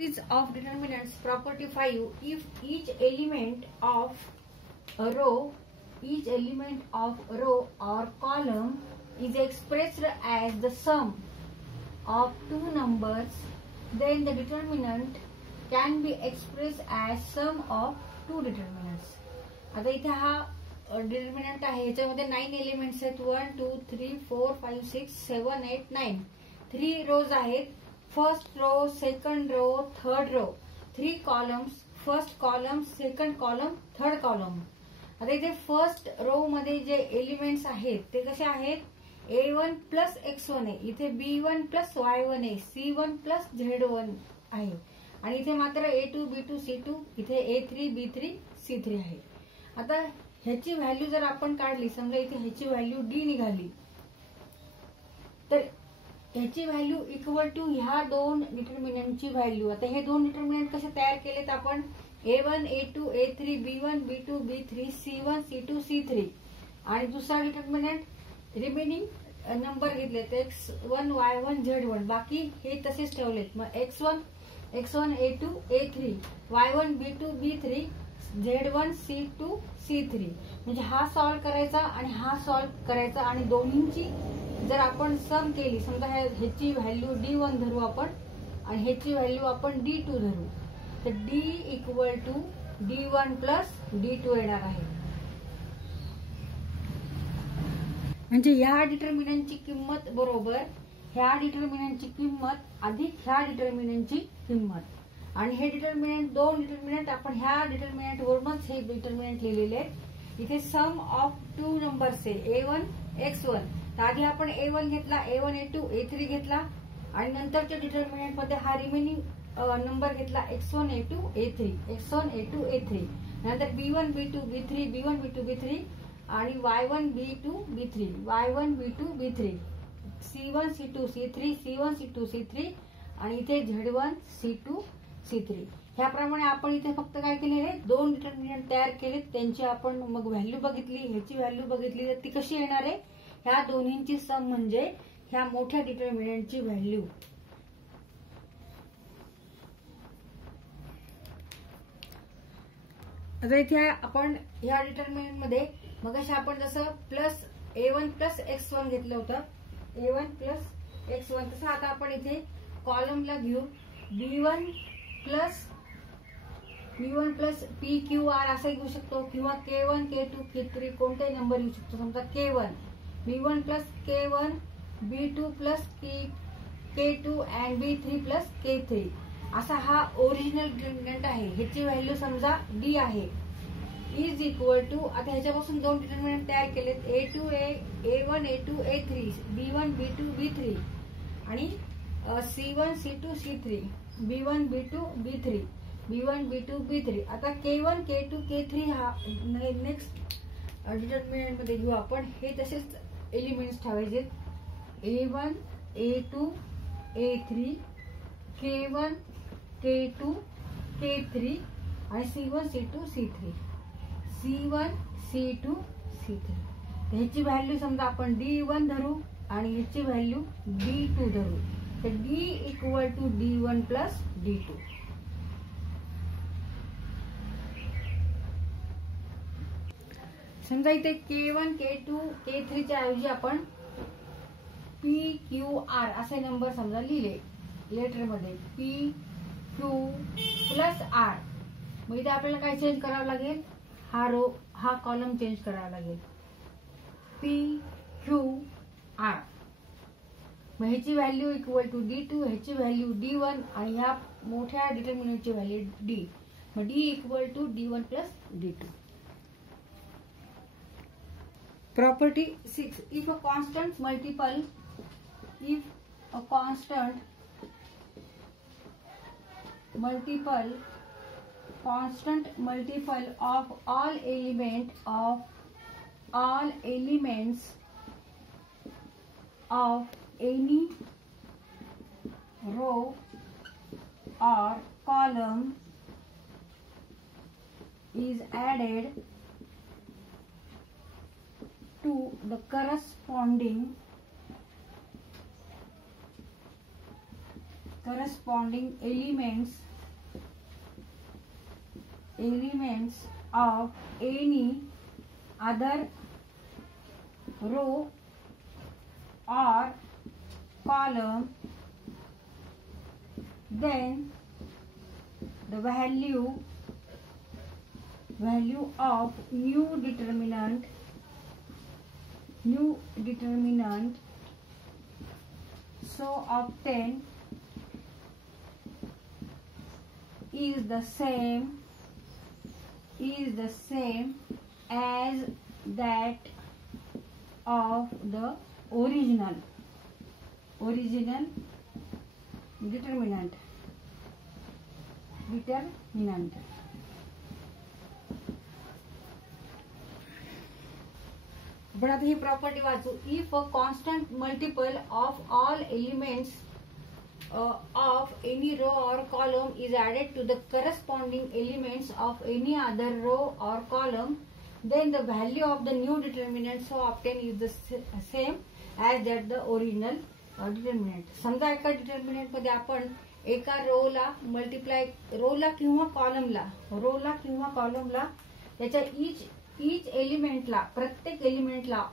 Of determinants, property 5. If each element of a row or column is expressed as the sum of two numbers, then the determinant can be expressed as sum of two determinants. आता इथे हा determinant आहे, याच्यामध्ये 9 elements आहेत. 1 2 3 4 5 6 7 8 9. 3 rows आहेत. First row, second row, third row. 3 columns, first column, second column, third column. आता इथे first row मध्ये जे एलिमेंट्स आहेत ते कसे आहेत? A1 प्लस X1 आहे, इथे B1 प्लस Y1 आहे, C1 प्लस Z1 आहे, आणि इथे मात्र A2 B2 C2, इथे A3 B3 C3 आहे. आता ह्याची व्हॅल्यू जर आपण काढली, समजा इथे ह्याची व्हॅल्यू D निघाली, तर ह्याची व्हॅल्यू इक्वल टू ह्या दोन डिटर्मिनंटची व्हॅल्यू. आता हे दोन डिटर्मिनंट कसे तयार केलेत आपण? A1 A2 A3 B1 B2 B3 C1 C2 C3, आणि दुसरा डिटर्मिनंट रिमेनिंग नंबर घेतलेत X1 Y1 Z1, बाकी हे तसेच ठेवलेत. मग X1 A2 A3 Y1 B2 B3 Z1 C2 C3, म्हणजे हा सॉल्व्ह करायचा आणि हा सॉल्व्ह करायचा, आणि दोन्हींची जर आपण सम केली, समजा ह्याची व्हॅल्यू D1 धरू आपण आणि ह्याची व्हॅल्यू आपण D2 धरू, तर D equal to D1 plus D2 येणार आहे. म्हणजे ह्या डिटर्मिनंटची किंमत बरोबर ह्या डिटर्मिनंटची किंमत अधिक ह्या डिटर्मिनंटची किंमत. आणि हे डिटर्मिनंट, दोन डिटर्मिनंट आपण ह्या डिटर्मिनंट वरूनच हे डिटर्मिनंट लिहिलेले आहेत. इथे सम ऑफ टू नंबर्स आहे A1 X1. तर आधी आपण A1 घेतला, A1 A2 A3 घेतला, आणि नंतरच्या डिटर्मिनंट मध्ये हा रिमेनिंग नंबर घेतला X1 A2 A3 X1 A2 A3, नंतर B1 B2 B3 B1 B2 B3, आणि Y1 B2 B3 Y1 B2 B3 C1 C2 C3 C1 C2 C3, आणि इथे Z1 C2 C3. ह्याप्रमाणे आपण इथे फक्त काय केलेले, दोन डिटर्मिनंट तयार केलेत, त्यांची आपण मग व्हॅल्यू बघितली, ह्याची व्हॅल्यू बघितली, तर ती कशी येणार आहे? ह्या दोन्हींची सम म्हणजे ह्या मोठ्या डिटर्मिनंटची व्हॅल्यू. आता इथे आपण ह्या डिटर्मिनंट मध्ये मगाशी आपण जसं प्लस A1 प्लस X1 घेतलं होतं, A1 प्लस X1, तसं आता आपण इथे कॉलमला घेऊ B1 प्लस PQR असं घेऊ शकतो, किंवा K1 K2 K3 कोणताही नंबर घेऊ शकतो. समजा K1 B1 plus K1 B2 plus K2 and B3 plus K3, असा हा ओरिजिनल डिटर्मिनंट आहे. ह्याची व्हॅल्यू समजा D आहे, इज इक्वल टू, आता ह्याच्यापासून दोन डिटर्मिनंट तयार केलेत A1 A2 A3 B1 B2 B3, आणि C1 C2 C3 B1 B2 B3 B1 B2 B3. आता K1 K2 K3 हा नेक्स्ट डिटर्मिनंट मध्ये घेऊ आपण. हे तसेच एलिमेंट्स ठेवायचे A1 A2 A3 K1 K2 K3, आणि C1 C2 C3 C1 C2 C3. ह्याची व्हॅल्यू समजा आपण D1 धरू आणि ह्याची व्हॅल्यू D2 धरू, तर D equal to D1 plus D2. समजा इथे K1 K2 K3 च्या ऐवजी आपण PQR असे नंबर समजा लिहिले लेटर मध्ये, PQ प्लस R. मग इथे आपल्याला काय चेंज करावं लागेल? हा रो, हा कॉलम चेंज करावा लागेल, PQR. मग ह्याची व्हॅल्यू इक्वल टू D2, ह्याची व्हॅल्यू D1, आणि ह्या मोठ्या डिटर्मिनंटची व्हॅल्यू D. मग D equal to D1 plus D2. Property 6. If a constant multiple of all elements of any row or column is added to the corresponding elements elements of any other row or column, then the value of new determinant so obtained is the same as that of the original determinant. आपण आता ही property वाचू. If a constant multiple of all elements of any row or column is added to the corresponding elements of any other row or column, then the value of the new determinant so obtained is the same as that the original determinant. समजा एका determinant मध्ये आपण एका रोला multiply रोला किंवा कॉलमला त्याच्या इच एलिमेंटला प्रत्येक एलिमेंटला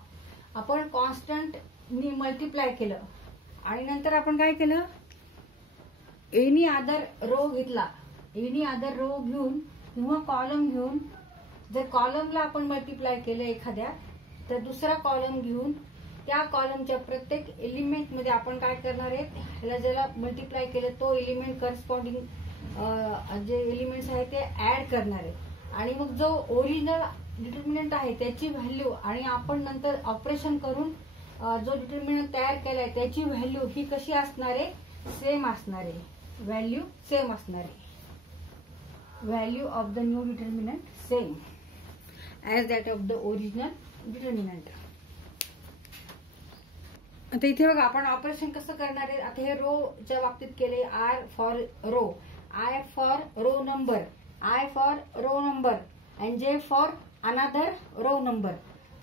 आपण कॉन्स्टंट नी मल्टिप्लाय केलं आणि नंतर आपण काय केलं, एनी अदर रो घेतला. एनी अदर रो घेऊन किंवा कॉलम घेऊन, जर कॉलमला आपण मल्टिप्लाय केलं एखाद्या, तर दुसरा कॉलम घेऊन त्या कॉलमच्या प्रत्येक एलिमेंट मध्ये आपण काय करणार आहे, ह्याला ज्याला मल्टिप्लाय केलं तो एलिमेंट करस्पॉन्डिंग जे एलिमेंट्स आहेत ते ऍड करणार आहे. आणि मग जो ओरिजिनल डिटर्मिनंट आहे त्याची व्हॅल्यू आणि आपण नंतर ऑपरेशन करून जो डिटर्मिनंट तयार केलाय त्याची व्हॅल्यू ही कशी असणार आहे, सेम असणार आहे. व्हॅल्यू सेम असणार आहे. Value of the new determinant same as that of the original determinant. आता इथे बघा आपण ऑपरेशन कसं करणार आहे. आता हे रोच्या बाबतीत केले, R for row, I for row number, I for row number and J for another row number.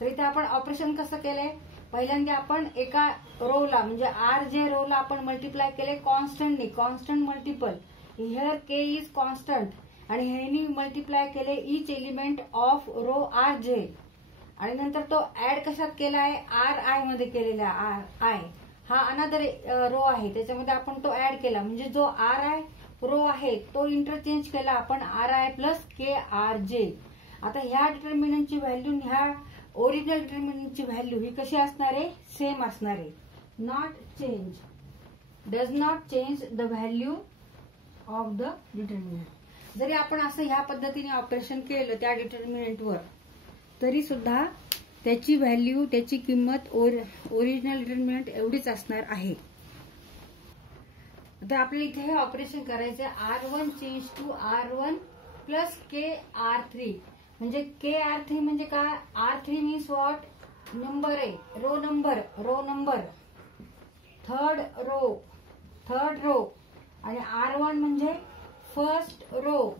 तर इथे आपण ऑपरेशन कसं केलंय, पहिल्यांदा आपण एका रोला म्हणजे आर जे रोला आपण मल्टिप्लाय केले कॉन्स्टंटनी, constant multiple. Here K is constant आणि ह्यानी मल्टिप्लाय केले each element of row R J. आणि नंतर तो ऍड कशात केला आहे, आर आय मध्ये केलेला. आर आय हा अनदर रो आहे त्याच्यामध्ये आपण तो ऍड केला, म्हणजे जो आर आय रो आहे तो इंटरचेंज केला आपण R I plus K R J. आता ह्या डिटर्मिनंटची व्हॅल्यू ह्या ओरिजिनल डिटर्मिनंटची व्हॅल्यू ही कशी असणार आहे, सेम असणार आहे. Not change, does not change the value of the determinant. जरी आपण असं ह्या पद्धतीने ऑपरेशन केलं त्या डिटर्मिनंटवर तरी सुद्धा त्याची व्हॅल्यू त्याची किंमत ओरिजिनल डिटर्मिनंट एवढीच असणार आहे. आता आपल्याला इथे हे ऑपरेशन करायचं R1 change to R1 plus KR3. म्हणजे KR3 म्हणजे काय, R3 मीन्स व्हॉट, नंबर आहे, रो नंबर थर्ड रो आणि R1 म्हणजे फर्स्ट रो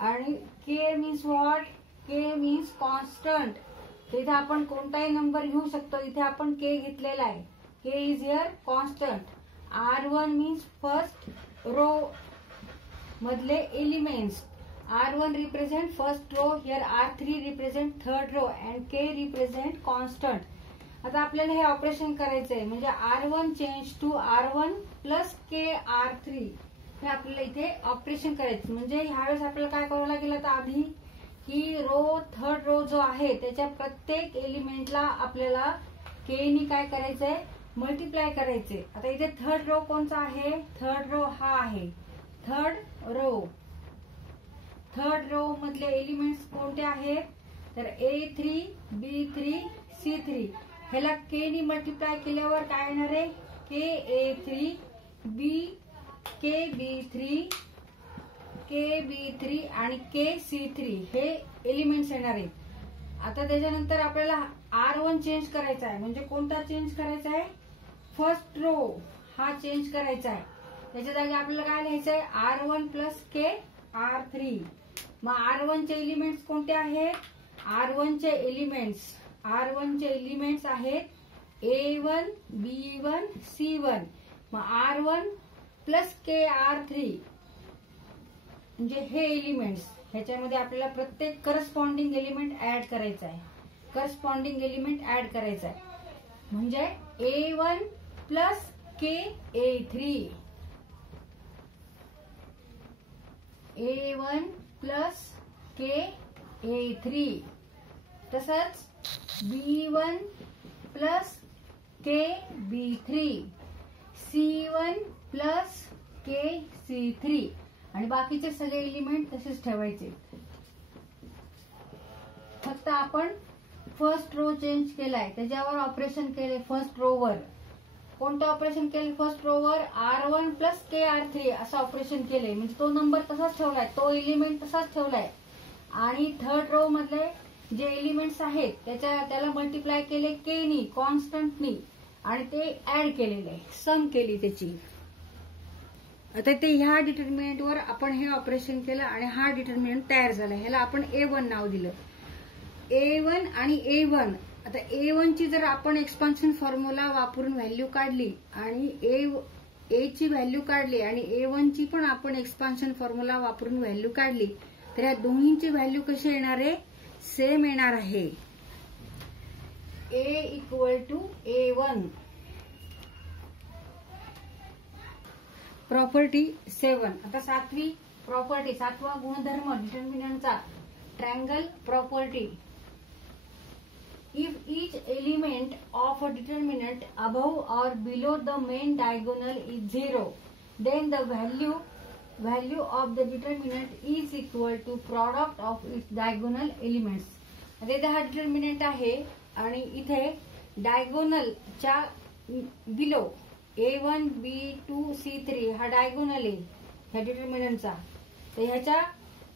आणि K means what, K means constant. इथे आपण कोणताही नंबर घेऊ शकतो, इथे आपण K घेतलेला आहे. K is here constant. R1 means first row मधले एलिमेंट्स. R1 represent first row, here R3 represent third row and K represent constant. आता आपल्याला हे ऑपरेशन करायचंय म्हणजे R1 change to R1 plus KR3 हे आपल्याला इथे ऑपरेशन करायचं. म्हणजे ह्यावेळेस आपल्याला काय करावं लागेल, आता आधी की थर्ड रो जो आहे त्याच्या प्रत्येक एलिमेंटला आपल्याला K नी काय करायचंय, मल्टिप्लाय करायचे. आता इथे थर्ड रो कोणता आहे, थर्ड रो हा आहे. थर्ड रो मधले एलिमेंट्स कोणते आहेत, तर A3 B3 C3. ह्याला K नी मल्टिप्लाय केल्यावर काय येणार आहे, KA3 KB3 आणि KC3 हे एलिमेंट्स येणार आहेत. आता त्याच्यानंतर आपल्याला R1 चेंज करायचा आहे. म्हणजे कोणता चेंज करायचा आहे, फर्स्ट रो हा चेंज करायचा आहे. त्याच्या जागी आपल्याला काय लिहायचंय, R1 प्लस KR3. मग R1 चे एलिमेंट्स कोणते आहेत, R1 चे एलिमेंट्स आहेत A1 B1 C1. मग R1 प्लस KR3 म्हणजे हे एलिमेंट्स, ह्याच्यामध्ये आपल्याला प्रत्येक करस्पॉन्डिंग एलिमेंट ऍड करायचा आहे. करस्पॉन्डिंग एलिमेंट ऍड करायचा आहे म्हणजे A1 plus KA3, A1 plus KA3, तसंच B1 plus KB3, C1 plus KC3 आणि बाकीचे सगळे एलिमेंट तसेच ठेवायचे. फक्त आपण फर्स्ट रो चेंज केलाय, त्याच्यावर ऑपरेशन केले. फर्स्ट रो वर कोणतं ऑपरेशन केले? फर्स्ट रो वर R1 प्लस KR3 असं ऑपरेशन केलंय, म्हणजे तो नंबर तसाच ठेवलाय, तो एलिमेंट तसाच ठेवलाय. आणि थर्ड रो मधले जे एलिमेंट्स आहेत त्याला मल्टिप्लाय केले K नी, कॉन्स्टंटनी, आणि ते ऍड केलेले, सम केली त्याची. आता ते ह्या डिटर्मिनंट वर आपण हे ऑपरेशन केलं आणि हा डिटर्मिनंट तयार झाला. ह्याला आपण A1 नाव दिलं. A1 आणि A1, आता A1 ची जर आपण एक्सपान्शन फॉर्म्युला वापरून व्हॅल्यू काढली आणि A ची व्हॅल्यू काढली आणि A1 ची पण आपण एक्सपान्शन फॉर्म्युला वापरून व्हॅल्यू काढली, तर या दोन्हींची व्हॅल्यू कशी येणार आहे? सेम येणार आहे. A equal to A1. Property 7. आता सातवी प्रॉपर्टी, सातवा गुणधर्म डिटर्मिनंटचा, triangle property. If each element of a determinant above or below the main diagonal is 0, then the value of the determinant is equal to product of its diagonal elements. आता इथे हा determinant आहे आणि इथे डायगोनलच्या below A1, B2, C3 हा diagonal आहे ह्या डिटर्मिनंटचा. तर ह्याच्या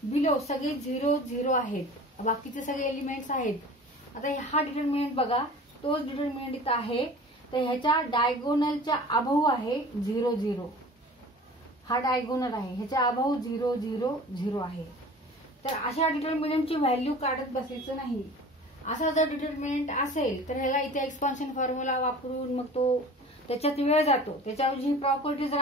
बिलो सगळे 0 0 आहेत, बाकीचे सगळे एलिमेंट्स आहेत. आता हा डिटर्मिनंट बघा, तोच डिटर्मिनंट इथं आहे, तर ह्याच्या डायगोनलच्या अभाव आहे 0 0. हा डायगोनल आहे, ह्याच्या अभाव 0 0 0 आहे. तर अशा डिटर्मिनंटची व्हॅल्यू काढत बसायचं नाही. असा जर डिटर्मिनंट असेल तर ह्याला इथे एक्सपान्शन फॉर्म्युला वापरून मग तो त्याच्यात वेळ जातो. त्याच्याऐवजी ही प्रॉपर्टी जर